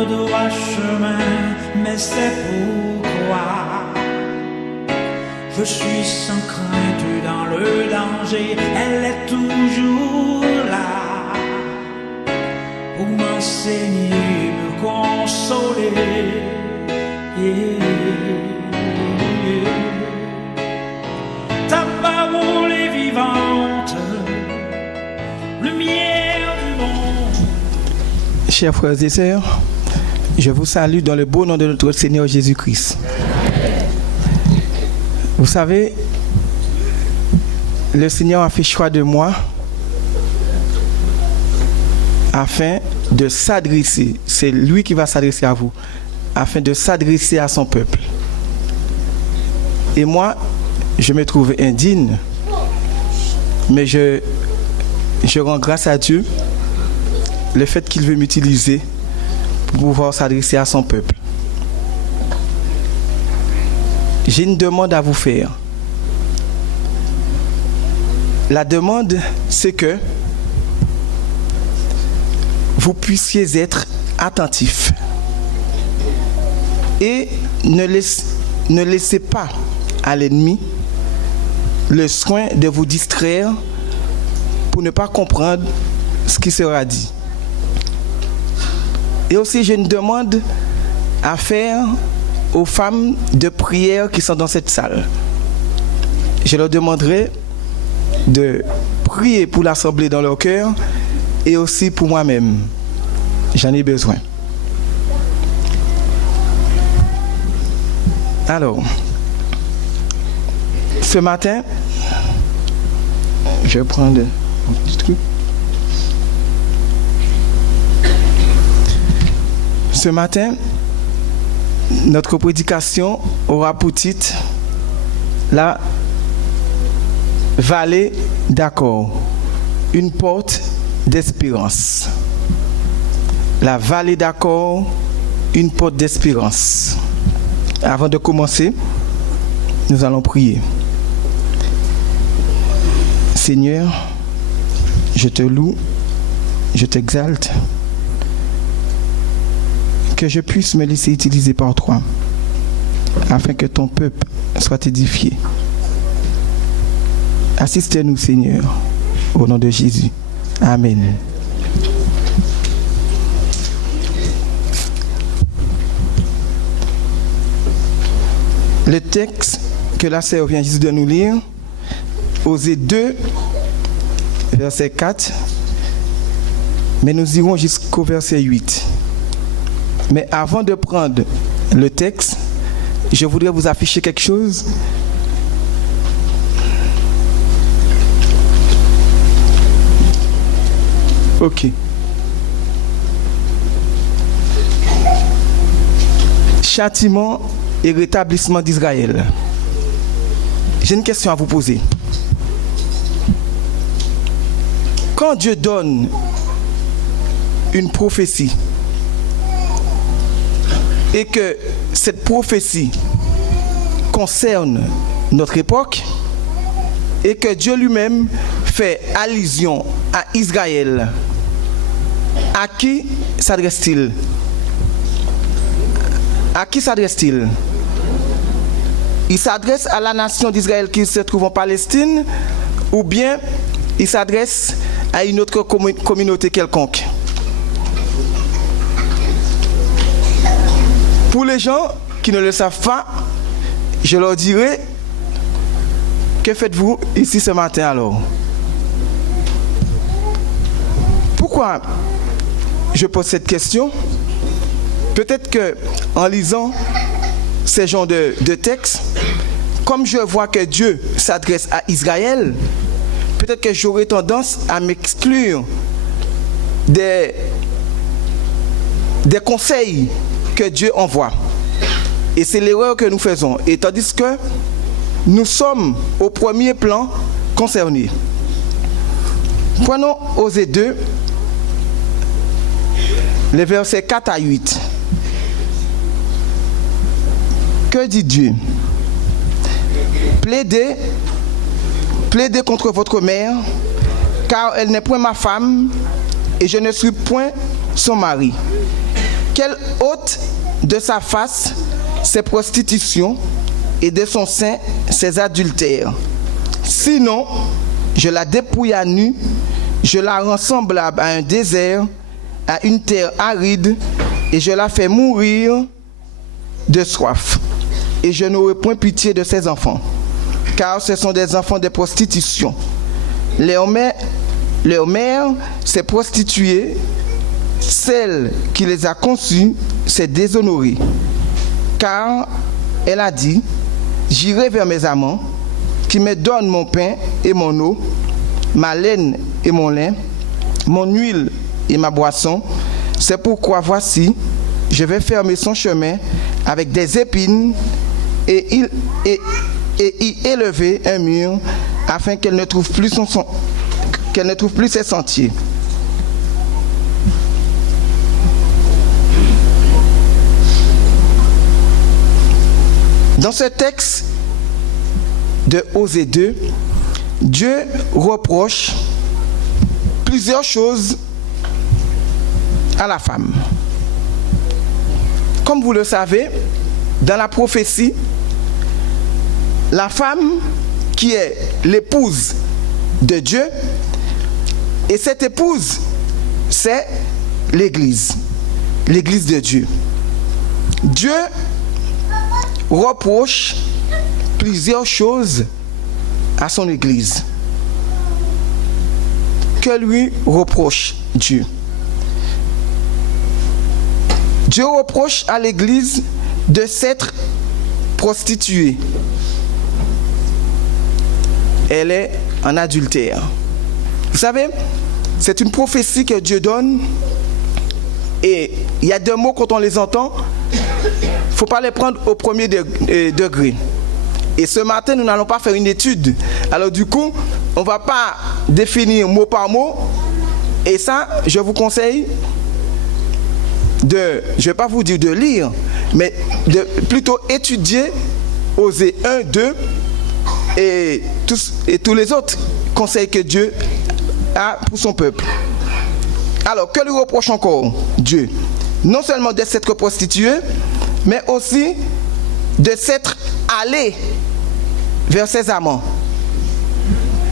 le droit chemin, mais c'est pourquoi je suis sans crainte dans le danger. Elle est toujours là pour m'enseigner, me consoler. Ta parole est vivante, lumière du monde. Chers frères et sœurs, je vous salue dans le beau nom de notre Seigneur Jésus-Christ. Vous savez, le Seigneur a fait choix de moi afin de s'adresser, c'est lui qui va s'adresser à vous, afin de s'adresser à son peuple. Et moi, je me trouve indigne, mais je rends grâce à Dieu le fait qu'il veut m'utiliser pour pouvoir s'adresser à son peuple. J'ai une demande à vous faire. La demande, c'est que vous puissiez être attentifs et ne laissez pas à l'ennemi le soin de vous distraire pour ne pas comprendre ce qui sera dit. Et aussi, j'ai une demande à faire aux femmes de prière qui sont dans cette salle. Je leur demanderai de prier pour l'assemblée dans leur cœur et aussi pour moi-même. J'en ai besoin. Alors, ce matin, je vais prendre un petit truc. Ce matin, notre prédication aura pour titre la vallée d'accord, une porte d'espérance. La vallée d'accord, une porte d'espérance. Avant de commencer, nous allons prier. Seigneur, je te loue, je t'exalte, que je puisse me laisser utiliser par toi, afin que ton peuple soit édifié. Assistez-nous, Seigneur, au nom de Jésus. Amen. Le texte que la sœur vient juste de nous lire, Osée 2, verset 4, mais nous irons jusqu'au verset 8. Mais avant de prendre le texte, je voudrais vous afficher quelque chose. Ok. Châtiment et rétablissement d'Israël. J'ai une question à vous poser. Quand Dieu donne une prophétie et que cette prophétie concerne notre époque et que Dieu lui-même fait allusion à Israël, à qui s'adresse-t-il? À qui s'adresse-t-il? Il s'adresse à la nation d'Israël qui se trouve en Palestine ou bien il s'adresse à une autre communauté quelconque? Pour les gens qui ne le savent pas, je leur dirai, que faites-vous ici ce matin alors? Pourquoi je pose cette question? Peut-être que en lisant ces genres de textes, comme je vois que Dieu s'adresse à Israël, peut-être que j'aurais tendance à m'exclure des conseils que Dieu envoie. Et c'est l'erreur que nous faisons. Et tandis que nous sommes au premier plan concernés. Prenons Osée 2, les versets 4 à 8. Que dit Dieu? Plaidez contre votre mère, car elle n'est point ma femme, et je ne suis point son mari. qu'elle ôte de sa face ses prostitutions et de son sein ses adultères. Sinon, je la dépouille à nu, je la rends semblable à un désert, à une terre aride, et je la fais mourir de soif. Et je n'aurai point pitié de ses enfants, car ce sont des enfants de prostitution. Leur mère s'est prostituée, celle qui les a conçus s'est déshonorée, car elle a dit, j'irai vers mes amants, qui me donnent mon pain et mon eau, ma laine et mon lin, mon huile et ma boisson. C'est pourquoi voici, je vais fermer son chemin avec des épines et y élever un mur afin qu'elle ne trouve plus ses sentiers. Dans ce texte de Osée 2, Dieu reproche plusieurs choses à la femme. Comme vous le savez, dans la prophétie, la femme qui est l'épouse de Dieu, et cette épouse, c'est l'Église de Dieu. Dieu reproche plusieurs choses à son Église. Que lui reproche Dieu? Dieu reproche à l'Église de s'être prostituée. Elle est en adultère. Vous savez, c'est une prophétie que Dieu donne, et il y a deux mots, quand on les entend, il ne faut pas les prendre au premier degré. Et ce matin, nous n'allons pas faire une étude. Alors du coup, on ne va pas définir mot par mot. Et ça, je vous conseille je ne vais pas vous dire de lire, mais de plutôt étudier Osée 1, 2 et tous les autres conseils que Dieu a pour son peuple. Alors, que lui reproche encore Dieu? Non seulement de s'être prostitué, mais aussi de s'être allé vers ses amants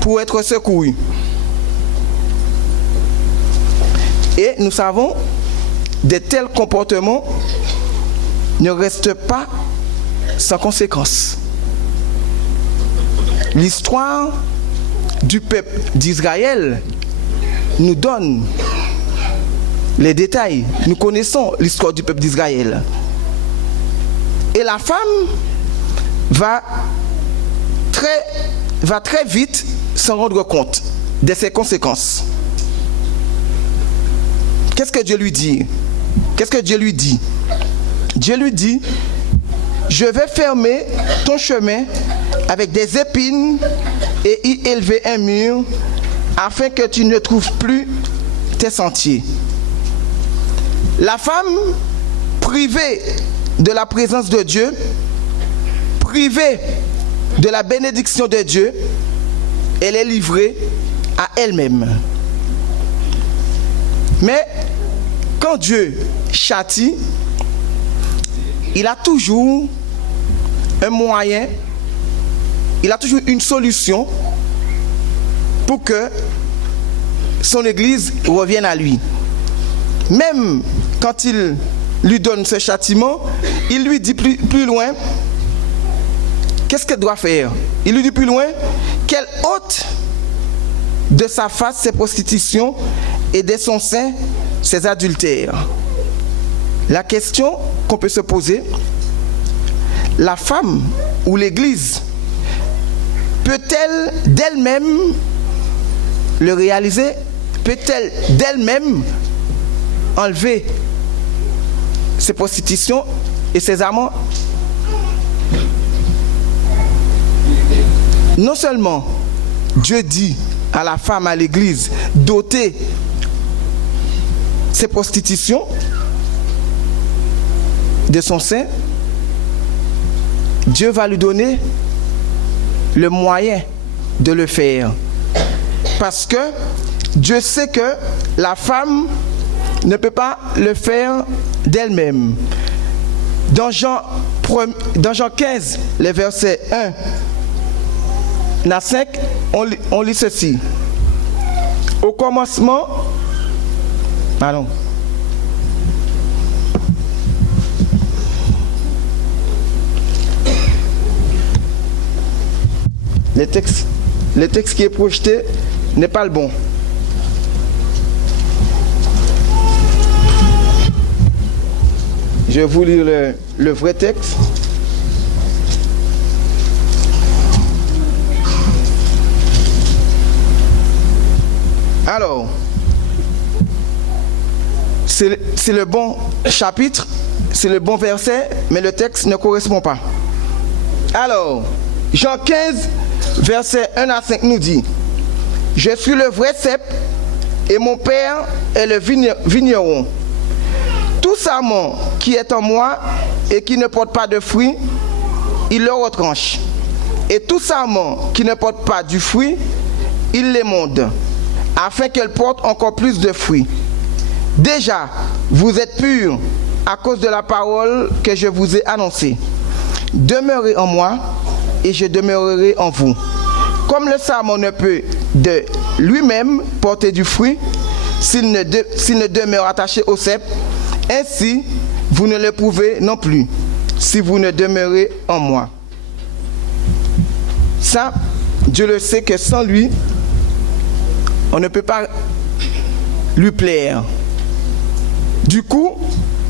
pour être secouru. Et nous savons, de tels comportements ne restent pas sans conséquence. L'histoire du peuple d'Israël nous donne les détails. Nous connaissons l'histoire du peuple d'Israël. Et la femme va très vite s'en rendre compte de ses conséquences. Qu'est-ce que Dieu lui dit? Qu'est-ce que Dieu lui dit? Dieu lui dit, je vais fermer ton chemin avec des épines et y élever un mur afin que tu ne trouves plus tes sentiers. La femme privée de la présence de Dieu, privée de la bénédiction de Dieu, elle est livrée à elle-même. Mais quand Dieu châtie, il a toujours un moyen, il a toujours une solution pour que son Église revienne à lui. Même quand il lui donne ce châtiment, il lui dit plus loin, qu'est-ce qu'elle doit faire? Il lui dit plus loin, qu'elle ôte de sa face ses prostitutions et de son sein ses adultères. La question qu'on peut se poser, la femme ou l'Église peut-elle d'elle-même le réaliser? Peut-elle d'elle-même enlever ses prostitutions et ses amants? Non seulement Dieu dit à la femme, à l'Église, d'ôter ses prostitutions de son sein, Dieu va lui donner le moyen de le faire. Parce que Dieu sait que la femme ne peut pas le faire d'elle-même. Dans Jean 15, les versets 1 à 5, on lit ceci. Au commencement, pardon. Le texte qui est projeté n'est pas le bon. Je vais vous lire le vrai texte. Alors, c'est le bon chapitre, c'est le bon verset, mais le texte ne correspond pas. Alors, Jean 15, verset 1 à 5 nous dit: Je suis le vrai cep et mon Père est le vigneron. Tout sarment qui est en moi et qui ne porte pas de fruit, il le retranche. Et tout sarment qui ne porte pas du fruit, il l'émonde, afin qu'elle porte encore plus de fruits. Déjà, vous êtes purs à cause de la parole que je vous ai annoncée. Demeurez en moi et je demeurerai en vous. Comme le sarment ne peut de lui-même porter du fruit s'il ne demeure attaché au cep, ainsi vous ne le pouvez non plus si vous ne demeurez en moi. Ça, Dieu le sait que sans lui, on ne peut pas lui plaire. Du coup,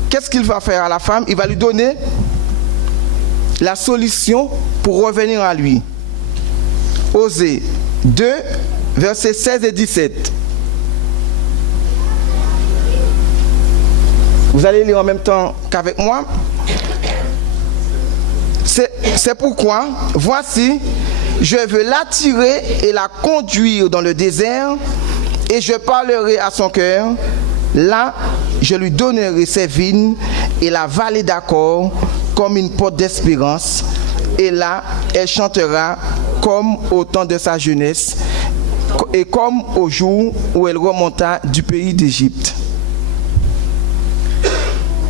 qu'est-ce qu'il va faire à la femme? Il va lui donner la solution pour revenir à lui. Osée 2, versets 16 et 17. Vous allez lire en même temps qu'avec moi. C'est pourquoi, voici, je veux l'attirer et la conduire dans le désert, et je parlerai à son cœur. Là, je lui donnerai ses vignes et la vallée d'Accord comme une porte d'espérance. Et là, elle chantera comme au temps de sa jeunesse et comme au jour où elle remonta du pays d'Égypte.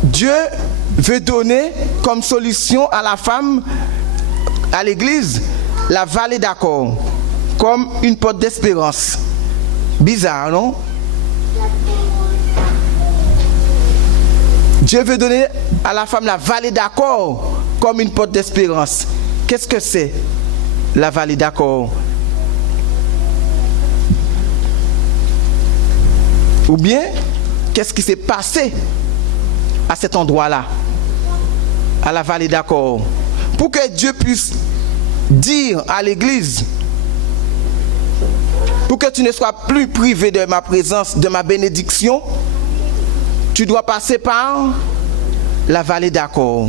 Dieu veut donner comme solution à la femme, à l'église, la vallée d'Accord, comme une porte d'espérance. Bizarre, non? Dieu veut donner à la femme la vallée d'Accord comme une porte d'espérance. Qu'est-ce que c'est, la vallée d'Accord? Ou bien, qu'est-ce qui s'est passé à cet endroit-là, à la vallée d'Accord, pour que Dieu puisse dire à l'église, pour que tu ne sois plus privé de ma présence, de ma bénédiction, tu dois passer par la vallée d'Accord.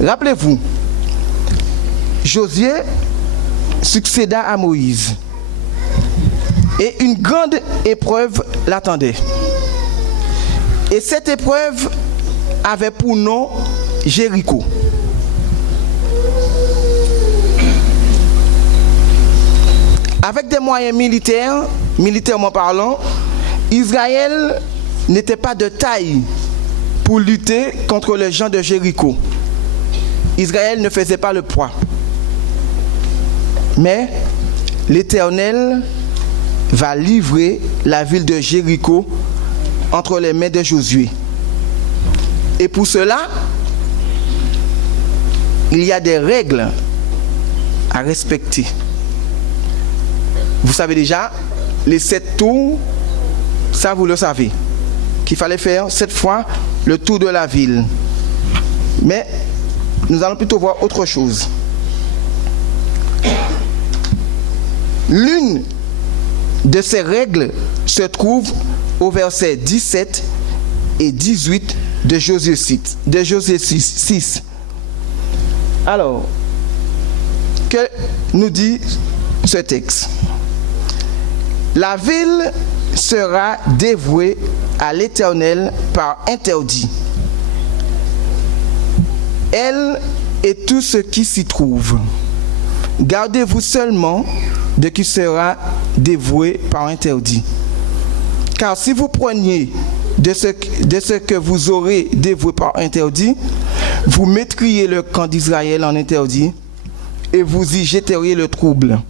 Rappelez-vous, Josué succéda à Moïse. Et une grande épreuve l'attendait. Et cette épreuve avait pour nom Jéricho. Avec des moyens militaires, militairement parlant, Israël n'était pas de taille pour lutter contre les gens de Jéricho. Israël ne faisait pas le poids. Mais l'Éternel va livrer la ville de Jéricho entre les mains de Josué. Et pour cela, il y a des règles à respecter. Vous savez déjà, les 7 tours, ça vous le savez, qu'il fallait faire 7 fois le tour de la ville. Mais nous allons plutôt voir autre chose. L'une de ces règles se trouve au verset 17 et 18 de Josué 6. Alors, que nous dit ce texte? La ville sera dévouée à l'Éternel par interdit. Elle et tout ce qui s'y trouve. Gardez-vous seulement de qui sera dévoué par interdit. Car si vous preniez de ce que vous aurez dévoué par interdit, vous mettriez le camp d'Israël en interdit et vous y jetteriez le trouble.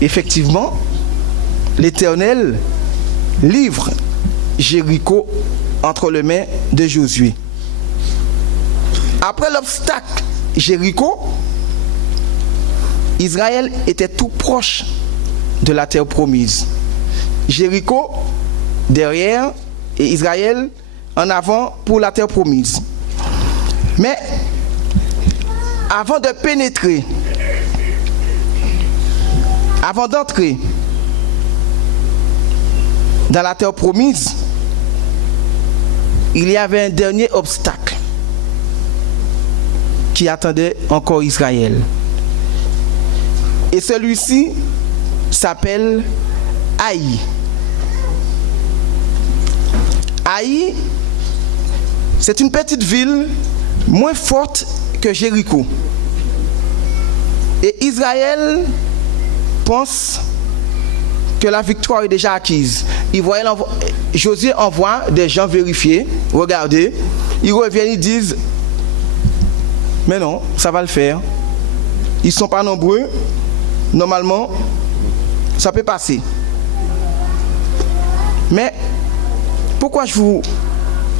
Effectivement, l'Éternel livre Jéricho entre les mains de Josué. Après l'obstacle Jéricho, Israël était tout proche de la terre promise. Jéricho derrière et Israël en avant pour la terre promise. Mais avant de pénétrer, avant d'entrer dans la terre promise, il y avait un dernier obstacle qui attendait encore Israël. Et celui-ci s'appelle Haï. Haï, c'est une petite ville moins forte que Jéricho. Et Israël pense que la victoire est déjà acquise. Josué envoie des gens vérifier, regardez, ils reviennent, ils disent, mais non, ça va le faire. Ils ne sont pas nombreux, normalement, ça peut passer. Mais, pourquoi je vous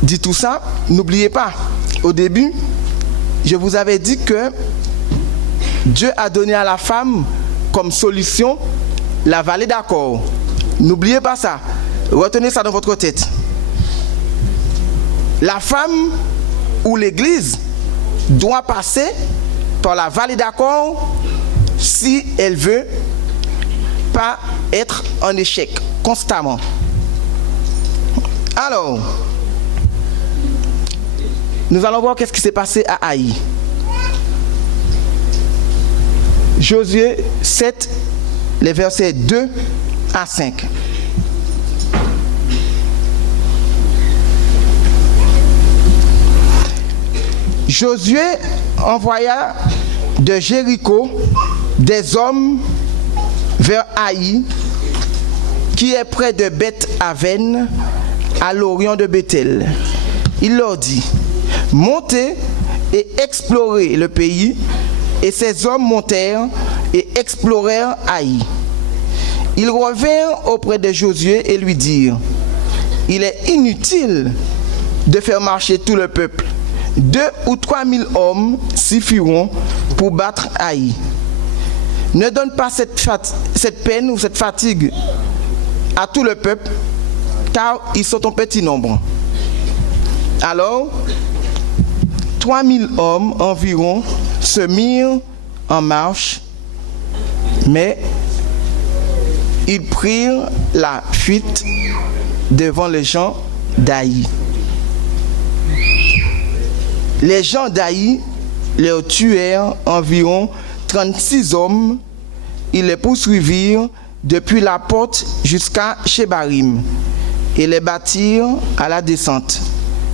dis tout ça? N'oubliez pas, au début, je vous avais dit que Dieu a donné à la femme comme solution la vallée d'Accord. N'oubliez pas ça. Retenez ça dans votre tête. La femme ou l'Église doit passer par la vallée d'Accord si elle veut pas être en échec constamment. Alors, nous allons voir qu'est-ce qui s'est passé à Haï. Josué 7, les versets 2 à 5. Josué envoya de Jéricho des hommes vers Haï, qui est près de Beth-Aven, à l'orient de Bethel. Il leur dit, montez et explorez le pays. Et ces hommes montèrent et explorèrent Haï. Ils revinrent auprès de Josué et lui dirent, il est inutile de faire marcher tout le peuple. 2 ou 3 000 hommes suffiront pour battre Haï. Ne donne pas cette peine ou cette fatigue à tout le peuple, car ils sont en petit nombre. Alors, 3 000 hommes environ se mirent en marche, mais ils prirent la fuite devant les gens d'Haï. Les gens d'Haï leur tuèrent environ 36 hommes. Ils les poursuivirent depuis la porte jusqu'à Shebarim et les battirent à la descente.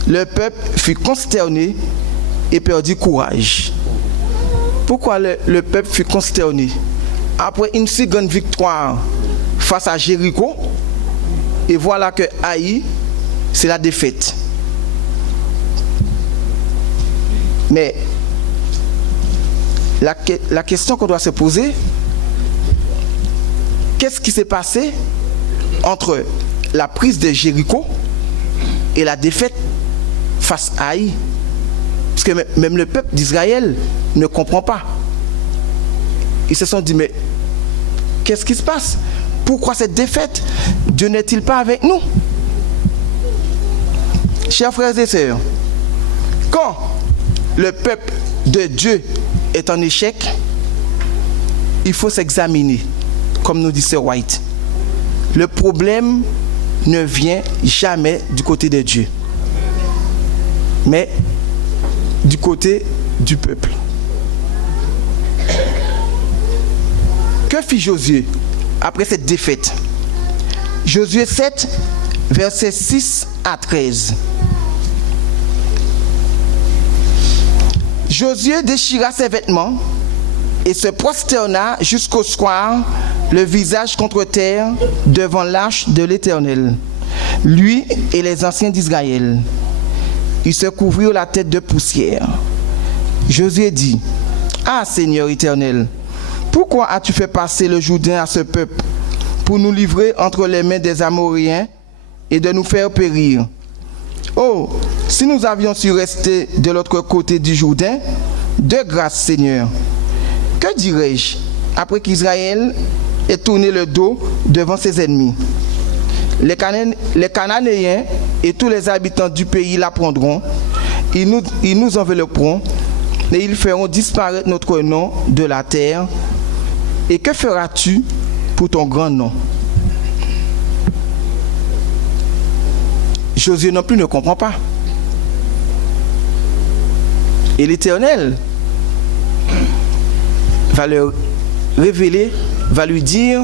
Le peuple fut consterné et perdit courage. Pourquoi le peuple fut consterné? Après une si grande victoire face à Jéricho, et voilà que Haï, c'est la défaite. Mais la question qu'on doit se poser, qu'est-ce qui s'est passé entre la prise de Jéricho et la défaite face à Haï? Parce que même le peuple d'Israël ne comprend pas. Ils se sont dit, mais qu'est-ce qui se passe? Pourquoi cette défaite? Dieu n'est-il pas avec nous? Chers frères et sœurs, quand le peuple de Dieu est en échec, il faut s'examiner, comme nous dit Sir White. Le problème ne vient jamais du côté de Dieu, mais du côté du peuple. Que fit Josué après cette défaite? Josué 7, versets 6 à 13. Josué déchira ses vêtements et se prosterna jusqu'au soir, le visage contre terre, devant l'arche de l'Éternel, lui et les anciens d'Israël. Ils se couvrirent la tête de poussière. Josué dit: Ah Seigneur éternel, pourquoi as-tu fait passer le Jourdain à ce peuple pour nous livrer entre les mains des Amoréens et de nous faire périr? Oh, si nous avions su rester de l'autre côté du Jourdain, de grâce Seigneur. Que dirais-je après qu'Israël ait tourné le dos devant ses ennemis? Les Cananéens et tous les habitants du pays l'apprendront, ils nous envelopperont et ils feront disparaître notre nom de la terre. Et que feras-tu pour ton grand nom? Josué non plus ne comprend pas. Et l'Éternel va leur révéler, va lui dire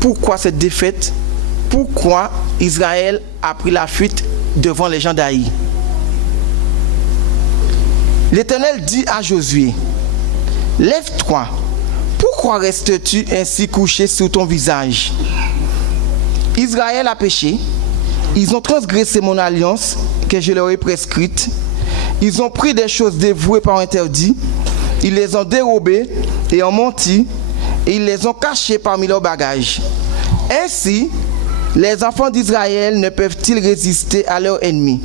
pourquoi cette défaite, pourquoi Israël a pris la fuite devant les gens d'Aï. L'Éternel dit à Josué: Lève-toi, pourquoi restes-tu ainsi couché sur ton visage? Israël a péché, ils ont transgressé mon alliance que je leur ai prescrite, ils ont pris des choses dévouées par interdit, ils les ont dérobées et ont menti, et ils les ont cachées parmi leurs bagages. Ainsi, les enfants d'Israël ne peuvent-ils résister à leurs ennemis?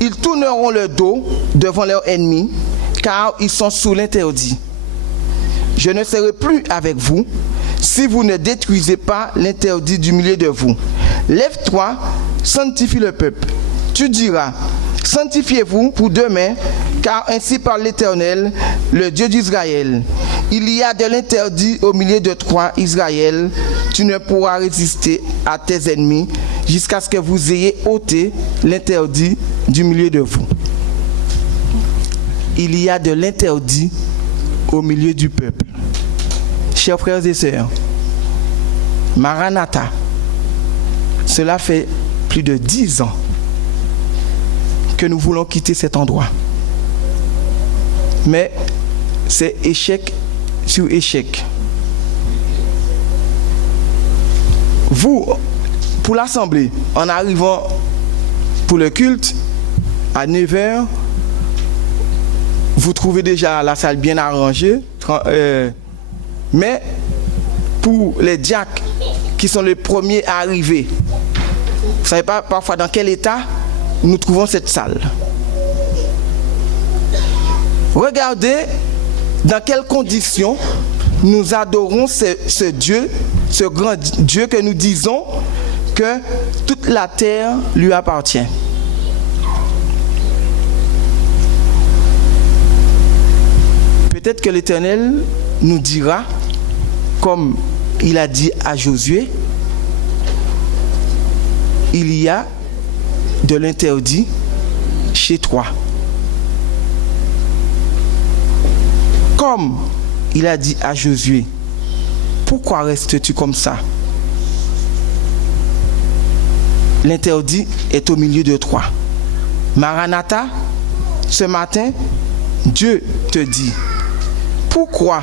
Ils tourneront le dos devant leurs ennemis, car ils sont sous l'interdit. Je ne serai plus avec vous si vous ne détruisez pas l'interdit du milieu de vous. Lève-toi, sanctifie le peuple. Tu diras: sanctifiez-vous pour demain, car ainsi parle l'Éternel, le Dieu d'Israël. Il y a de l'interdit au milieu de toi, Israël. Tu ne pourras résister à tes ennemis jusqu'à ce que vous ayez ôté l'interdit du milieu de vous. Il y a de l'interdit au milieu du peuple. Chers frères et sœurs, Maranatha, cela fait plus de 10 ans que nous voulons quitter cet endroit. Mais c'est échec sur échec. Vous, pour l'assemblée, en arrivant pour le culte, à 9h, vous trouvez déjà la salle bien arrangée. Mais pour les diacres qui sont les premiers à arriver, vous ne savez pas parfois dans quel état nous trouvons cette salle. Regardez dans quelles conditions nous adorons ce Dieu, ce grand Dieu que nous disons que toute la terre lui appartient. Peut-être que l'Éternel nous dira, comme il a dit à Josué, il y a de l'interdit chez toi. Comme il a dit à Josué, pourquoi restes-tu comme ça? L'interdit est au milieu de toi. Maranatha, ce matin, Dieu te dit, pourquoi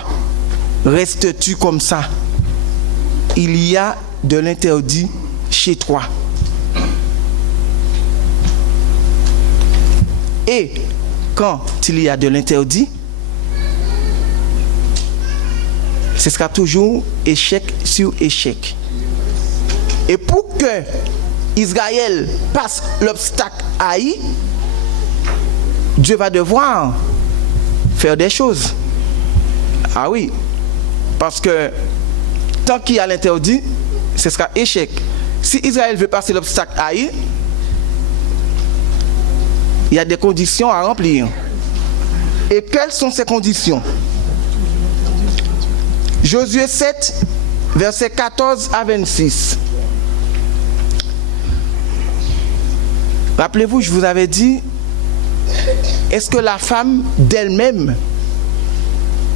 restes-tu comme ça? Il y a de l'interdit chez toi. Et quand il y a de l'interdit, ce sera toujours échec sur échec. Et pour que Israël passe l'obstacle Haï, Dieu va devoir faire des choses. Ah oui, parce que tant qu'il y a l'interdit, ce sera échec. Si Israël veut passer l'obstacle Haï, il y a des conditions à remplir. Et quelles sont ces conditions? Josué 7, versets 14 à 26. Rappelez-vous, je vous avais dit, est-ce que la femme d'elle-même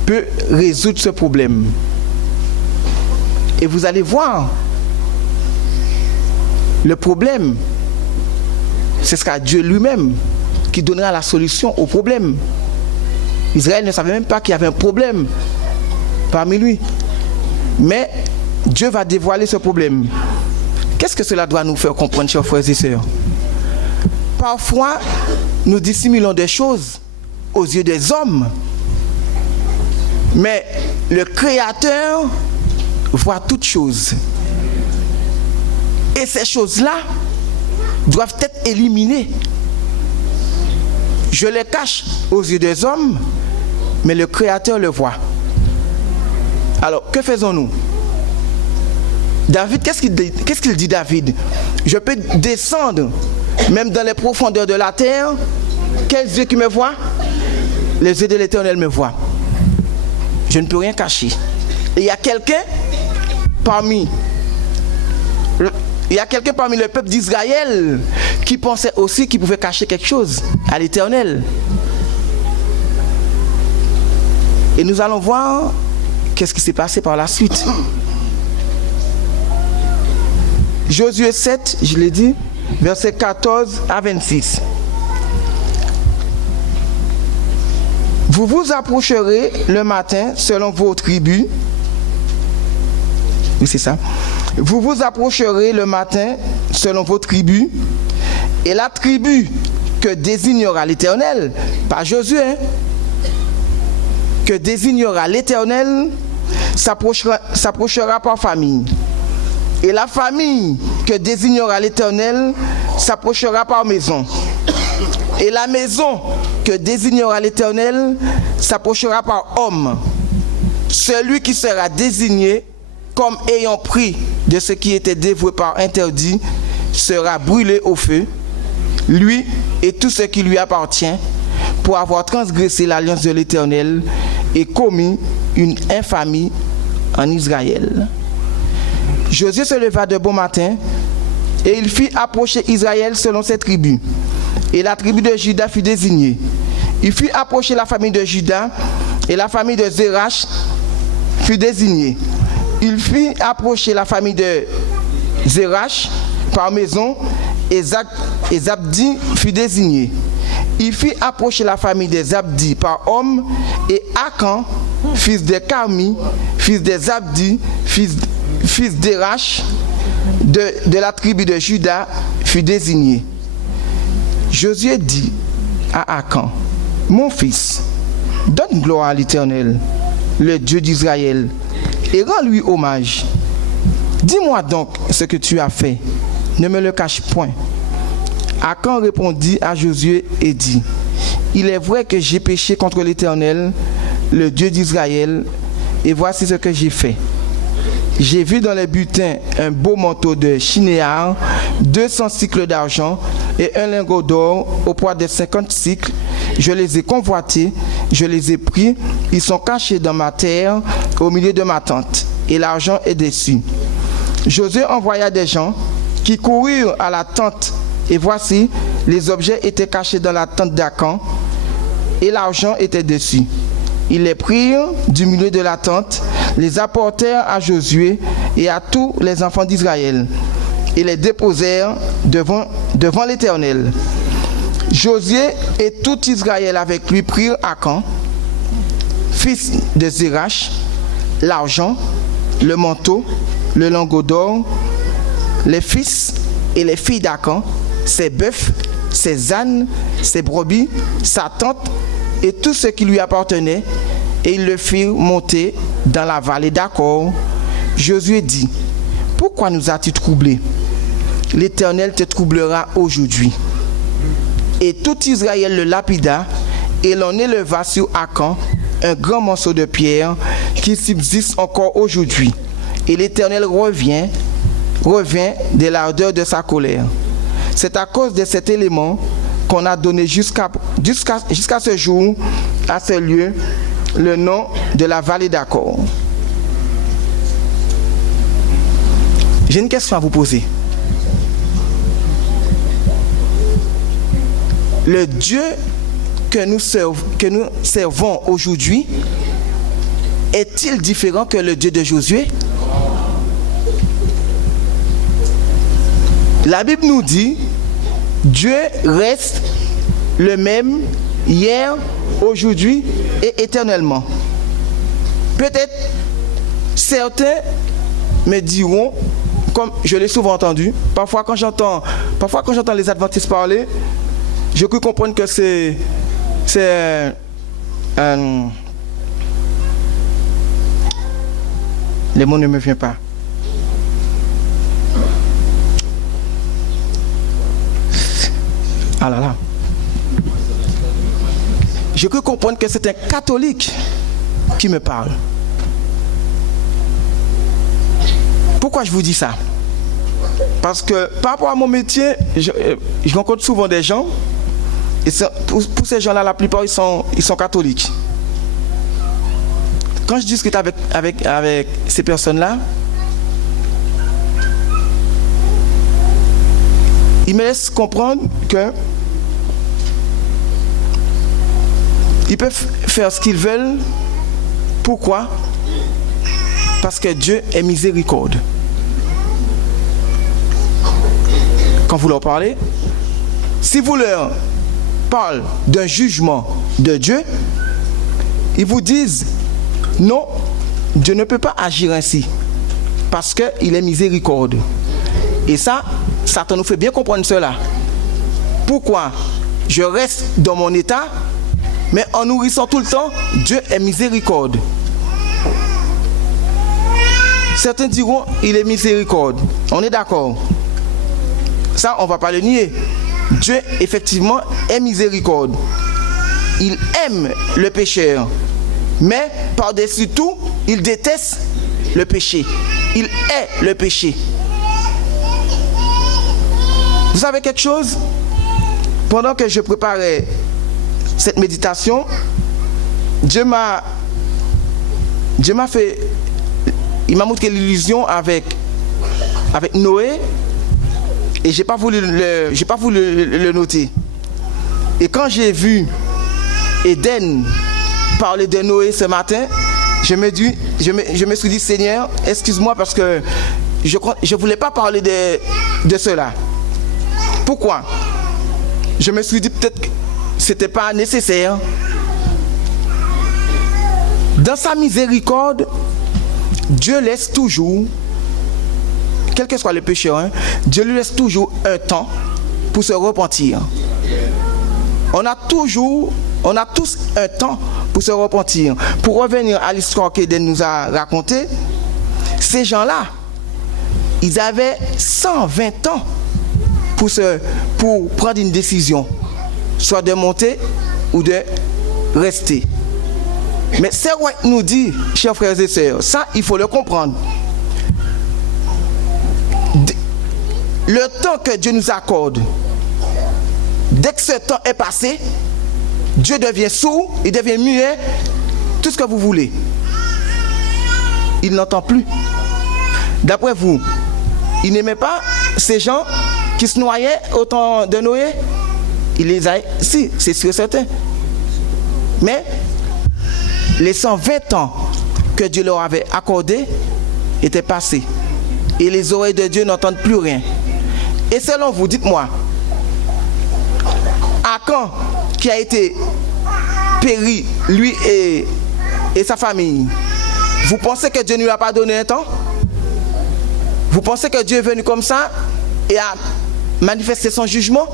peut résoudre ce problème? Et vous allez voir, le problème, ce sera Dieu lui-même qui donnera la solution au problème. Israël ne savait même pas qu'il y avait un problème parmi lui. Mais Dieu va dévoiler ce problème. Qu'est-ce que cela doit nous faire comprendre, chers frères et sœurs? Parfois, nous dissimulons des choses aux yeux des hommes. Mais le Créateur voit toutes choses. Et ces choses-là doivent être éliminées. Je les cache aux yeux des hommes, mais le Créateur le voit. Alors, que faisons-nous? David, qu'est-ce qu'il dit, David? Je peux descendre même dans les profondeurs de la terre. Quels yeux qui me voient? Les yeux de l'Éternel me voient. Je ne peux rien cacher. Et il y a quelqu'un parmi le peuple d'Israël qui pensait aussi qu'il pouvait cacher quelque chose à l'Éternel. Et nous allons voir qu'est-ce qui s'est passé par la suite. Josué 7, je l'ai dit, versets 14 à 26. Vous vous approcherez le matin selon vos tribus. Oui, c'est ça. Vous vous approcherez le matin selon vos tribus. Et la tribu que désignera l'Éternel, pas Josué, hein, que désignera l'Éternel, s'approchera par famille. Et la famille que désignera l'Éternel s'approchera par maison. Et la maison que désignera l'Éternel s'approchera par homme. Celui qui sera désigné comme ayant pris de ce qui était dévoué par interdit sera brûlé au feu, lui et tout ce qui lui appartient, pour avoir transgressé l'alliance de l'Éternel et commis une infamie en Israël. Josué se leva de bon matin et il fit approcher Israël selon ses tribus. Et la tribu de Juda fut désignée. Il fit approcher la famille de Juda et la famille de Zérach fut désignée. Il fit approcher la famille de Zérach par maison et Zabdi fut désigné. Il fit approcher la famille des Zabdi par homme et Akan, fils de Carmi, fils de Zabdi, fils d'Érach, de la tribu de Juda, fut désigné. Josué dit à Akan, mon fils, donne gloire à l'Éternel, le Dieu d'Israël, et rends-lui hommage. Dis-moi donc ce que tu as fait, ne me le cache point. Akan répondit à Josué et dit, il est vrai que j'ai péché contre l'Éternel, le Dieu d'Israël, et voici ce que j'ai fait. J'ai vu dans les butins un beau manteau de chinéar, 200 cycles d'argent et un lingot d'or au poids de 50 cycles. Je les ai convoités, je les ai pris, ils sont cachés dans ma terre, au milieu de ma tente, et l'argent est dessus. Josué envoya des gens qui coururent à la tente, et voici, les objets étaient cachés dans la tente d'Akan, et l'argent était dessus. Ils les prirent du milieu de la tente, les apportèrent à Josué et à tous les enfants d'Israël, et les déposèrent devant l'Éternel. Josué et tout Israël avec lui prirent Akan, fils de Zérach, l'argent, le manteau, le lingot d'or, les fils et les filles d'Akan, ses bœufs, ses ânes, ses brebis, sa tente et tout ce qui lui appartenait, et ils le firent monter dans la vallée d'Akor. Josué dit, pourquoi nous as-tu troublés? L'Éternel te troublera aujourd'hui. Et tout Israël le lapida, et l'on éleva sur Akan un grand morceau de pierre qui subsiste encore aujourd'hui. Et l'Éternel revient de l'ardeur de sa colère. C'est à cause de cet élément qu'on a donné jusqu'à ce jour à ce lieu le nom de la vallée d'Akor. J'ai une question à vous poser. Le Dieu que nous servons aujourd'hui est-il différent que le Dieu de Josué? La Bible nous dit, Dieu reste le même hier, aujourd'hui et éternellement. Peut-être Certains me diront, comme je l'ai souvent entendu, parfois quand j'entends les adventistes parler, je peux comprendre que c'est les mots ne me viennent pas. Ah là là. Je peux comprendre que c'est un catholique qui me parle. Pourquoi je vous dis ça? Parce que par rapport à mon métier, je rencontre souvent des gens, et pour ces gens-là, la plupart, ils sont catholiques. Quand je discute avec ces personnes-là, ils me laissent comprendre que ils peuvent faire ce qu'ils veulent. Pourquoi? Parce que Dieu est miséricorde. Quand vous leur parlez, si vous leur parlez d'un jugement de Dieu, ils vous disent non, Dieu ne peut pas agir ainsi parce qu'il est miséricorde. Et ça, Satan nous fait bien comprendre cela. Pourquoi? Je reste dans mon état, mais en nourrissant tout le temps, Dieu est miséricorde. Certains diront, il est miséricorde. On est d'accord. Ça, on ne va pas le nier. Dieu, effectivement, est miséricorde. Il aime le pécheur. Mais, par-dessus tout, il déteste le péché. Il est le péché. Vous savez quelque chose? Pendant que je préparais cette méditation, Dieu m'a fait... Il m'a montré l'illusion avec Noé, et j'ai pas voulu le noter. Et quand j'ai vu Eden parler de Noé ce matin, je me suis dit, Seigneur, excuse-moi parce que je voulais pas parler de cela. Pourquoi? Je me suis dit peut-être que c'était pas nécessaire. Dans sa miséricorde, Dieu laisse toujours, quel que soit le pécheur, Dieu lui laisse toujours un temps pour se repentir. On a tous un temps pour se repentir. Pour revenir à l'histoire qu'Eden nous a racontée, ces gens-là, ils avaient 120 ans pour prendre une décision, soit de monter ou de rester. Mais c'est vrai nous dit, chers frères et sœurs, ça il faut le comprendre. Le temps que Dieu nous accorde, dès que ce temps est passé, Dieu devient sourd, il devient muet, tout ce que vous voulez. Il n'entend plus. D'après vous, il n'aimait pas ces gens qui se noyaient au temps de Noé? Il les a... Si, c'est sûr et certain. Mais les 120 ans que Dieu leur avait accordés étaient passés. Et les oreilles de Dieu n'entendent plus rien. Et selon vous, dites-moi, Akan, qui a été péri, lui et sa famille, vous pensez que Dieu ne lui a pas donné un temps? Vous pensez que Dieu est venu comme ça et a manifesté son jugement?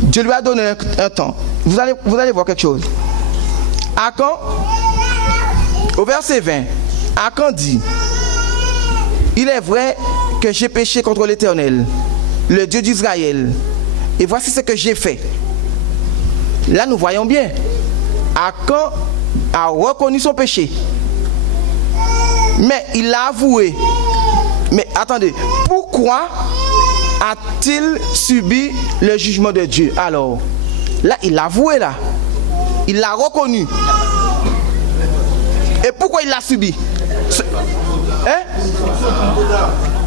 Dieu lui a donné un temps. Vous allez voir quelque chose. Akan, au verset 20, Akan dit: il est vrai que j'ai péché contre l'Éternel, le Dieu d'Israël, et voici ce que j'ai fait. Là, nous voyons bien. Akan a reconnu son péché. Mais il l'a avoué. Mais attendez, pourquoi a-t-il subi le jugement de Dieu? Alors, là, il l'a avoué, là. Il l'a reconnu. Et pourquoi il l'a subi? Hein?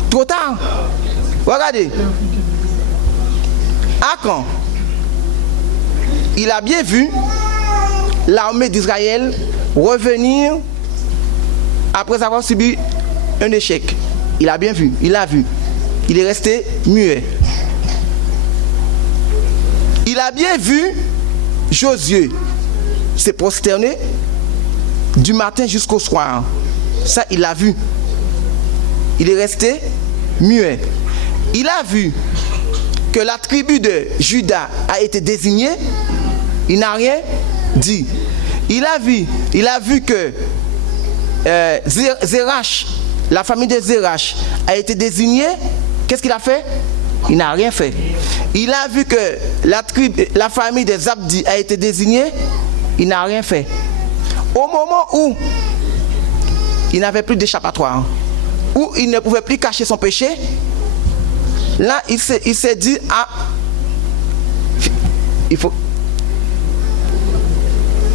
Trop tard. Regardez. Akan, il a bien vu l'armée d'Israël revenir après avoir subi un échec. Il a bien vu, il l'a vu. Il est resté muet. Il a bien vu Josué se prosterner du matin jusqu'au soir. Ça, il l'a vu. il est resté muet. Il a vu que la tribu de Juda a été désignée, il n'a rien dit. Il a vu que Zérach, la famille de Zérach a été désignée. Qu'est-ce qu'il a fait? Il n'a rien fait. Il a vu que la famille des Zabdi a été désignée. Il n'a rien fait. Au moment où il n'avait plus d'échappatoire, où il ne pouvait plus cacher son péché, là il s'est dit, ah, il faut...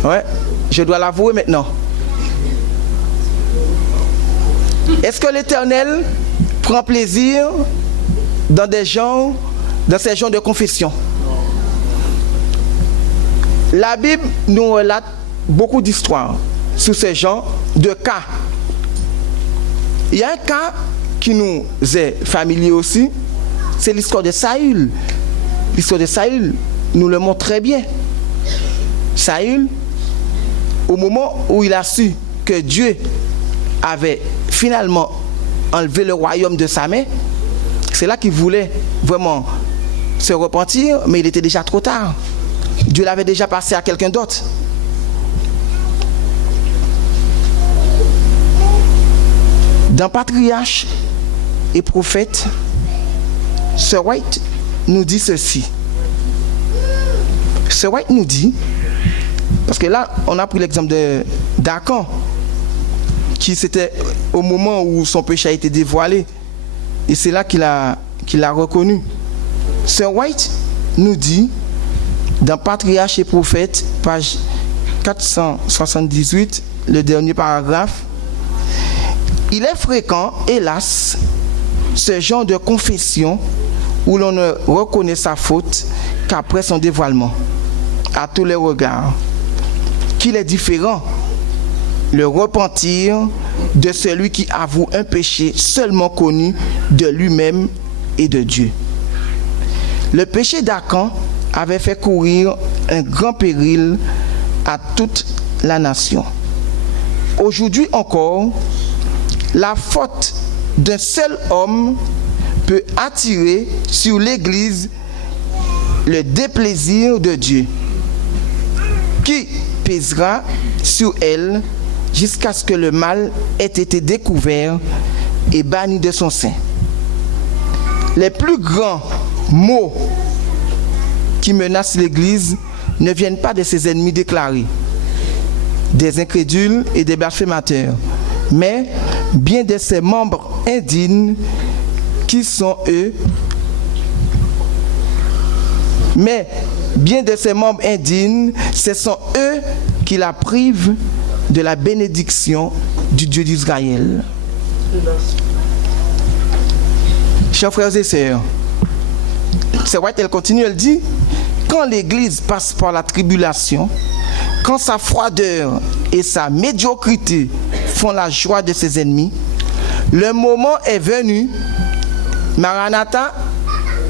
Ouais, je dois l'avouer maintenant. Est-ce que l'Éternel prend plaisir dans ces gens de confession? La Bible nous relate beaucoup d'histoires sur ces gens de cas. Il y a un cas qui nous est familier aussi, c'est l'histoire de Saül. L'histoire de Saül nous le montre très bien. Saül, au moment où il a su que Dieu avait finalement enlevé le royaume de sa main, c'est là qu'il voulait vraiment se repentir, mais il était déjà trop tard. Dieu l'avait déjà passé à quelqu'un d'autre. Dans Patriarches et Prophètes, Sir White nous dit ceci. Sir White nous dit, parce que là, on a pris l'exemple d'Akan, qui c'était au moment où son péché a été dévoilé, et c'est là qu'il a reconnu. Sir White nous dit, dans Patriarches et Prophètes, page 478, le dernier paragraphe, il est fréquent, hélas, ce genre de confession où l'on ne reconnaît sa faute qu'après son dévoilement, à tous les regards, qu'il est différent, le repentir de celui qui avoue un péché seulement connu de lui-même et de Dieu. Le péché d'Akan avait fait courir un grand péril à toute la nation. Aujourd'hui encore, la faute d'un seul homme peut attirer sur l'Église le déplaisir de Dieu, qui pèsera sur elle jusqu'à ce que le mal ait été découvert et banni de son sein. Les plus grands maux qui menacent l'Église ne viennent pas de ses ennemis déclarés, des incrédules et des blasphémateurs, mais bien de ses membres indignes qui sont eux. Mais bien de ses membres indignes, ce sont eux qui la privent de la bénédiction du Dieu d'Israël. Chers frères et sœurs, c'est vrai qu'elle continue, elle dit, quand l'Église passe par la tribulation, quand sa froideur et sa médiocrité font la joie de ses ennemis, le moment est venu, Maranatha,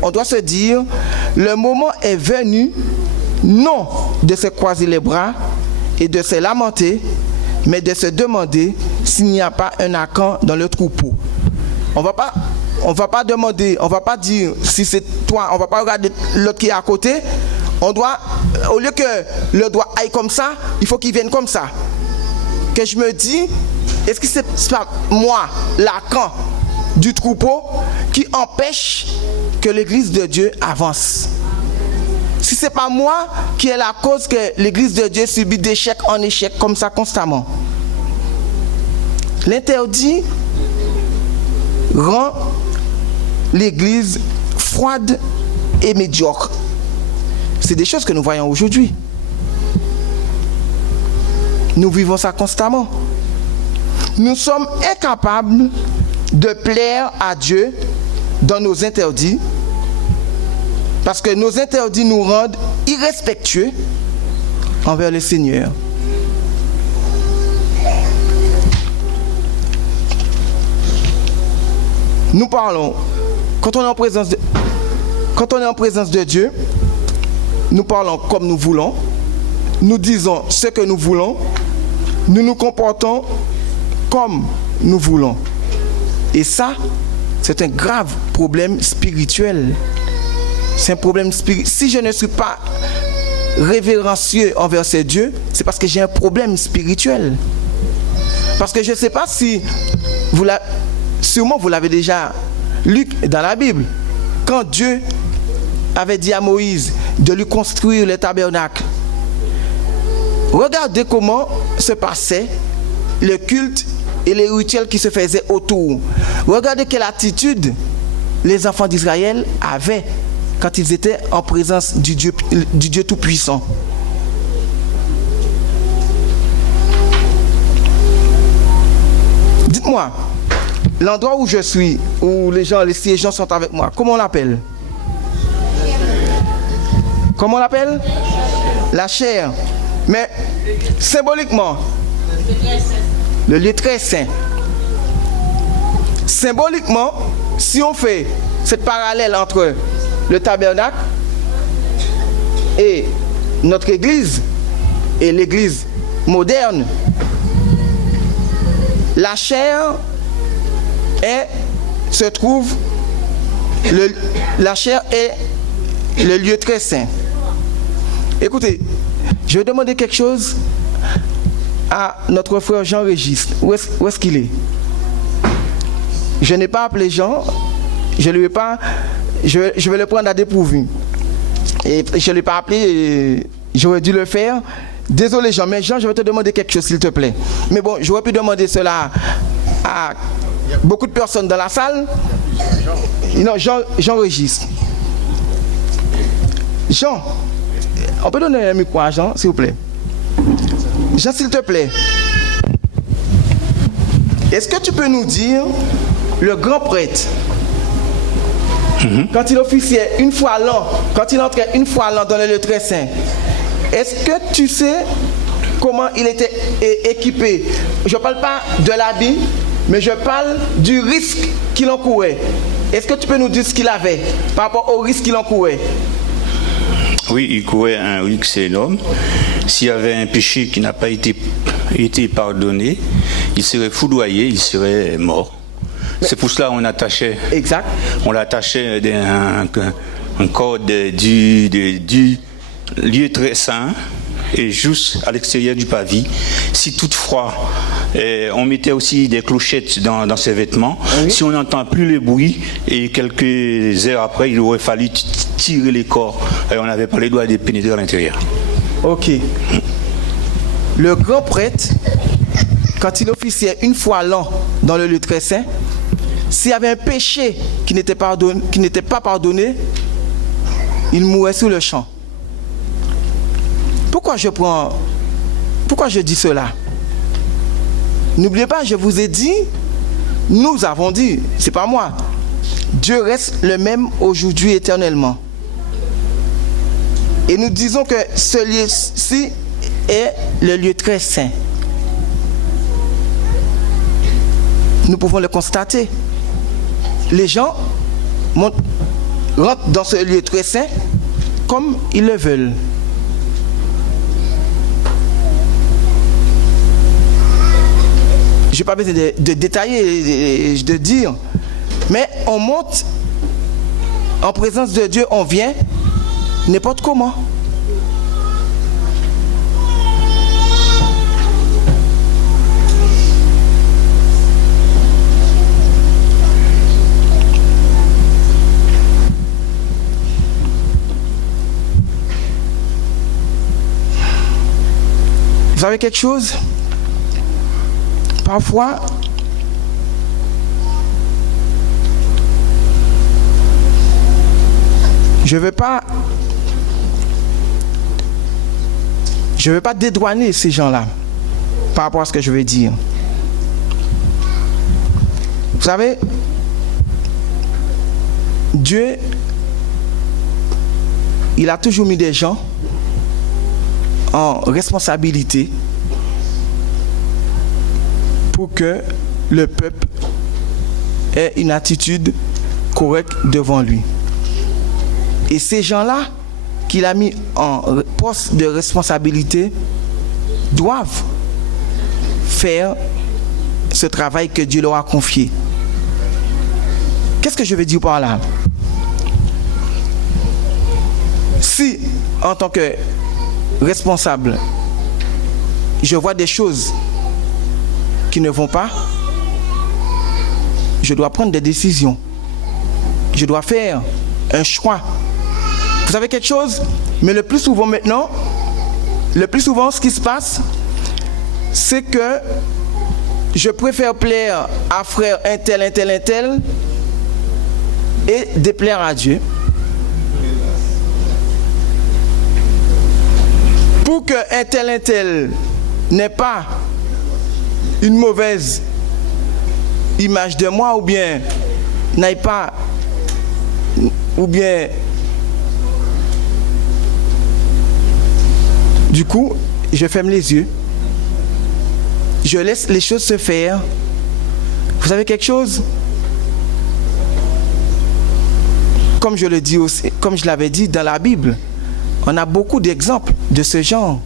on doit se dire, le moment est venu, non de se croiser les bras et de se lamenter, mais de se demander s'il n'y a pas un Akan dans le troupeau. On va pas demander, on va pas dire si c'est toi, on va pas regarder l'autre qui est à côté. On doit, au lieu que le doigt aille comme ça, il faut qu'il vienne comme ça. Que je me dis, est-ce que c'est pas moi, l'Akan du troupeau, qui empêche que l'Église de Dieu avance? Si c'est pas moi qui est la cause que l'Église de Dieu subit d'échec en échec comme ça constamment. L'interdit rend l'Église froide et médiocre. C'est des choses que nous voyons aujourd'hui. Nous vivons ça constamment. Nous sommes incapables de plaire à Dieu dans nos interdits, parce que nos interdits nous rendent irrespectueux envers le Seigneur. Nous parlons, quand on est en présence de Dieu, nous parlons comme nous voulons, nous disons ce que nous voulons, nous nous comportons comme nous voulons. Et ça, c'est un grave problème spirituel. C'est un problème spirituel. Si je ne suis pas révérencieux envers ces dieux, c'est parce que j'ai un problème spirituel. Parce que je ne sais pas si sûrement vous l'avez déjà lu dans la Bible. Quand Dieu avait dit à Moïse de lui construire le tabernacle, regardez comment se passait le culte et les rituels qui se faisaient autour. Regardez quelle attitude les enfants d'Israël avaient quand ils étaient en présence du Dieu Tout-Puissant. Dites-moi, l'endroit où je suis, où les gens sont avec moi, comment on l'appelle? Comment on l'appelle? La chair. Mais symboliquement, le lieu très saint. Symboliquement, si on fait cette parallèle entre le tabernacle et notre église et l'église moderne, la chair la chair est le lieu très saint. Écoutez, je vais demander quelque chose à notre frère Jean-Régis. Où est-ce qu'il est? Je n'ai pas appelé Jean. Je vais le prendre à dépourvu. Et je ne l'ai pas appelé. J'aurais dû le faire. Désolé Jean, mais Jean, je vais te demander quelque chose s'il te plaît. Mais bon, j'aurais pu demander cela à beaucoup de personnes dans la salle. Non, Jean-Régis. Jean, on peut donner un micro à Jean, s'il vous plaît. Jean, s'il te plaît. Est-ce que tu peux nous dire, le grand prêtre, quand il officiait une fois l'an, quand il entrait une fois l'an dans le lieu très saint, est-ce que tu sais comment il était équipé? Je ne parle pas de l'habit, mais je parle du risque qu'il encourait. Est-ce que tu peux nous dire ce qu'il avait par rapport au risque qu'il encourait? Oui, il courait un risque énorme. S'il y avait un péché qui n'a pas été pardonné, il serait foudroyé, il serait mort. C'est pour cela qu'on attachait. Exact. On l'attachait un corde du lieu très saint et juste à l'extérieur du pavis. Si toutefois on mettait aussi des clochettes dans ses vêtements, oui. Si on n'entend plus le bruit et quelques heures après il aurait fallu tirer les corps et on n'avait pas les doigts de pénétrer à l'intérieur. Ok. Le grand prêtre, quand il officiait une fois l'an dans le lieu très saint, s'il y avait un péché qui n'était pas pardonné, il mourait sur le champ. Pourquoi je dis cela? N'oubliez pas, je vous ai dit, nous avons dit, c'est pas moi, Dieu reste le même aujourd'hui éternellement. Et nous disons que ce lieu-ci est le lieu très saint. Nous pouvons le constater. Les gens rentrent dans ce lieu très saint comme ils le veulent. Je n'ai pas besoin de détailler et de dire, mais on monte en présence de Dieu, on vient n'importe comment. Vous savez quelque chose? Parfois, je ne vais pas dédouaner ces gens-là par rapport à ce que je vais dire. Vous savez, Dieu, il a toujours mis des gens en responsabilité pour que le peuple ait une attitude correcte devant lui. Et ces gens-là qu'il a mis en poste de responsabilité doivent faire ce travail que Dieu leur a confié. Qu'est-ce que je veux dire par là? Si, en tant que responsable, je vois des choses qui ne vont pas, je dois prendre des décisions. Je dois faire un choix. Vous savez quelque chose? Mais le plus souvent maintenant, ce qui se passe, c'est que je préfère plaire à frère un tel, et déplaire à Dieu. Pour que un tel n'ait pas une mauvaise image de moi, ou bien n'aille pas, ou bien du coup je ferme les yeux, je laisse les choses se faire. Vous savez quelque chose? Comme je le dis aussi, comme je l'avais dit dans la Bible, on a beaucoup d'exemples de ce genre.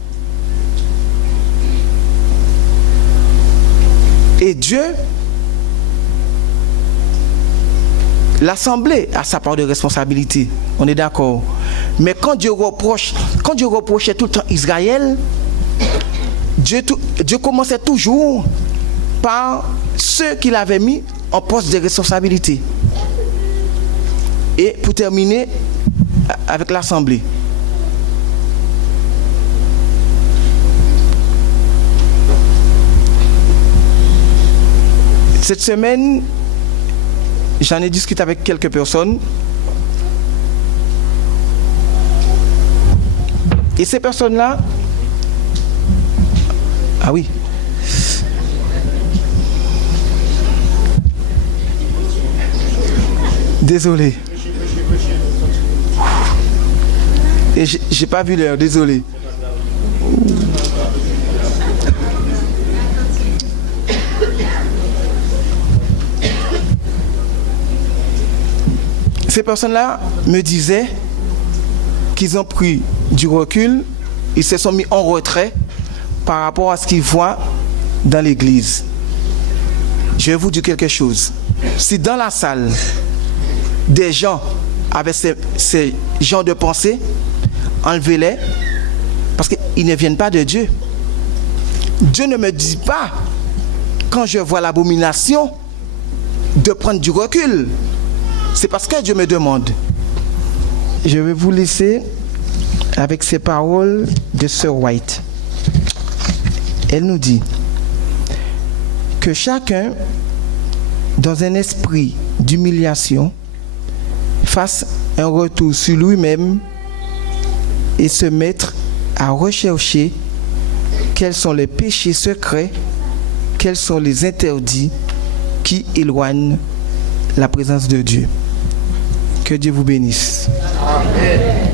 Et Dieu, l'Assemblée a sa part de responsabilité. On est d'accord. Mais quand Dieu reprochait tout le temps Israël, Dieu commençait toujours par ceux qu'il avait mis en poste de responsabilité. Et pour terminer avec l'Assemblée. Cette semaine, j'en ai discuté avec quelques personnes. Et ces personnes-là... Ah oui. Désolé. Et j'ai pas vu l'heure, désolé. Ces personnes-là me disaient qu'ils ont pris du recul, ils se sont mis en retrait par rapport à ce qu'ils voient dans l'église. Je vais vous dire quelque chose. Si dans la salle, des gens avaient ces genres de pensée, enlevez-les, parce qu'ils ne viennent pas de Dieu. Dieu ne me dit pas, quand je vois l'abomination, de prendre du recul. C'est parce que Dieu me demande. Je vais vous laisser avec ces paroles de Sœur White. Elle nous dit que chacun, dans un esprit d'humiliation, fasse un retour sur lui-même et se mettre à rechercher quels sont les péchés secrets, quels sont les interdits qui éloignent la présence de Dieu. Que Dieu vous bénisse. Amen.